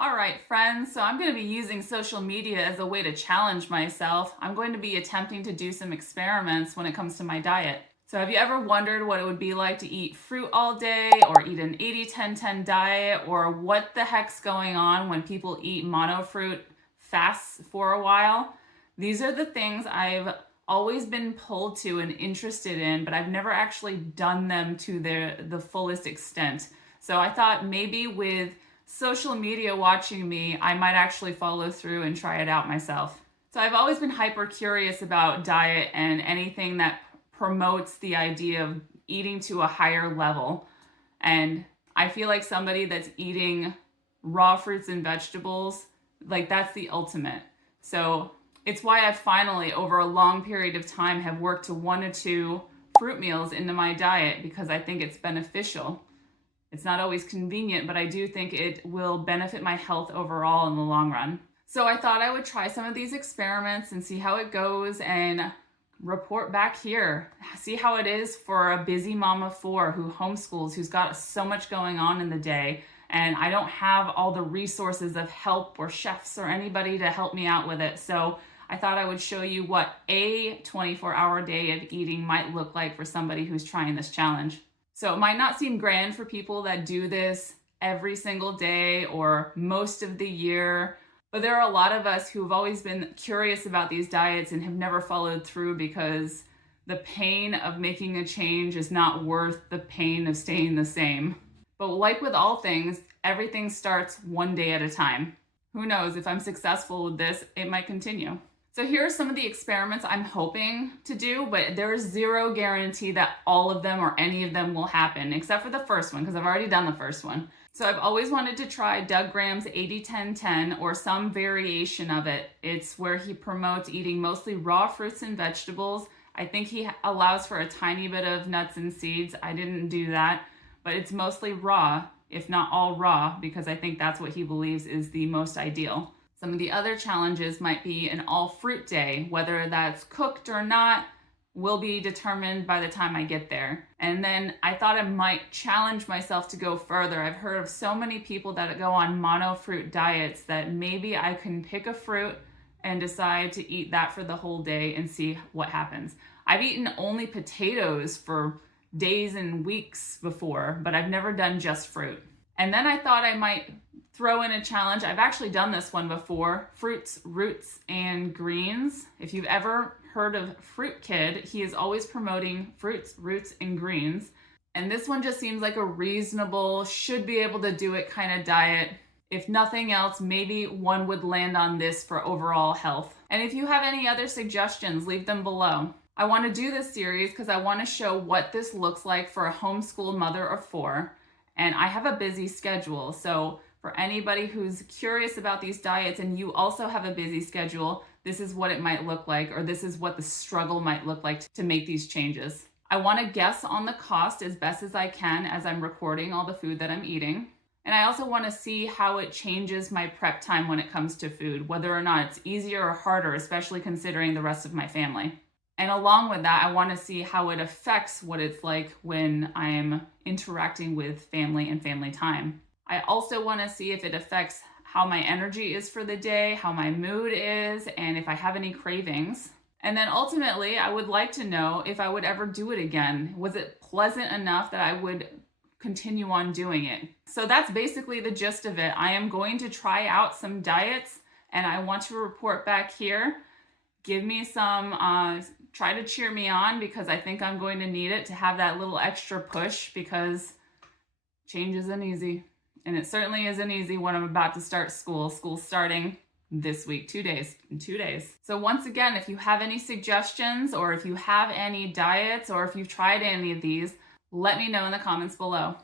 All right, friends, so I'm going to be using social media as a way to challenge myself. I'm going to be attempting to do some experiments when it comes to my diet. So have you ever wondered what it would be like to eat fruit all day or eat an 80-10-10 diet, or what the heck's going on when people eat mono fruit fasts for a while? These are the things I've always been pulled to and interested in, but I've never actually done them to the fullest extent. So I thought maybe with social media watching me, I might actually follow through and try it out myself. So I've always been hyper curious about diet and anything that promotes the idea of eating to a higher level. And I feel like somebody that's eating raw fruits and vegetables, like that's the ultimate. So it's why I finally, over a long period of time, have worked to 1 or 2 fruit meals into my diet because I think it's beneficial. It's not always convenient, but I do think it will benefit my health overall in the long run. So I thought I would try some of these experiments and see how it goes and report back here. See how it is for a busy mom of 4 who homeschools, who's got so much going on in the day. And I don't have all the resources of help or chefs or anybody to help me out with it. So I thought I would show you what a 24-hour day of eating might look like for somebody who's trying this challenge. So it might not seem grand for people that do this every single day or most of the year, but there are a lot of us who've always been curious about these diets and have never followed through because the pain of making a change is not worth the pain of staying the same. But like with all things, everything starts one day at a time. Who knows, if I'm successful with this, it might continue. So here are some of the experiments I'm hoping to do, but there is zero guarantee that all of them or any of them will happen, except for the first one, because I've already done the first one. So I've always wanted to try Doug Graham's 80-10-10 or some variation of it. It's where he promotes eating mostly raw fruits and vegetables. I think he allows for a tiny bit of nuts and seeds. I didn't do that, but it's mostly raw, if not all raw, because I think that's what he believes is the most ideal. Some of the other challenges might be an all fruit day. Whether that's cooked or not will be determined by the time I get there. And then I thought I might challenge myself to go further. I've heard of so many people that go on mono fruit diets that maybe I can pick a fruit and decide to eat that for the whole day and see what happens. I've eaten only potatoes for days and weeks before, but I've never done just fruit. And then I thought I might throw in a challenge. I've actually done this one before, fruits, roots, and greens. If you've ever heard of Fruit Kid, he is always promoting fruits, roots, and greens. And this one just seems like a reasonable, should be able to do it kind of diet. If nothing else, maybe one would land on this for overall health. And if you have any other suggestions, leave them below. I want to do this series because I want to show what this looks like for a homeschooled mother of 4. And I have a busy schedule, so for anybody who's curious about these diets and you also have a busy schedule, this is what it might look like, or this is what the struggle might look like to make these changes. I want to guess on the cost as best as I can as I'm recording all the food that I'm eating. And I also want to see how it changes my prep time when it comes to food, whether or not it's easier or harder, especially considering the rest of my family. And along with that, I want to see how it affects what it's like when I'm interacting with family and family time. I also want to see if it affects how my energy is for the day, how my mood is, and if I have any cravings. And then ultimately, I would like to know if I would ever do it again. Was it pleasant enough that I would continue on doing it? So that's basically the gist of it. I am going to try out some diets, and I want to report back here. Give me some, try to cheer me on, because I think I'm going to need it to have that little extra push, because change isn't easy. And it certainly isn't easy when I'm about to start school. School's starting this week, 2 days, in 2 days. So once again, if you have any suggestions, or if you have any diets, or if you've tried any of these, let me know in the comments below.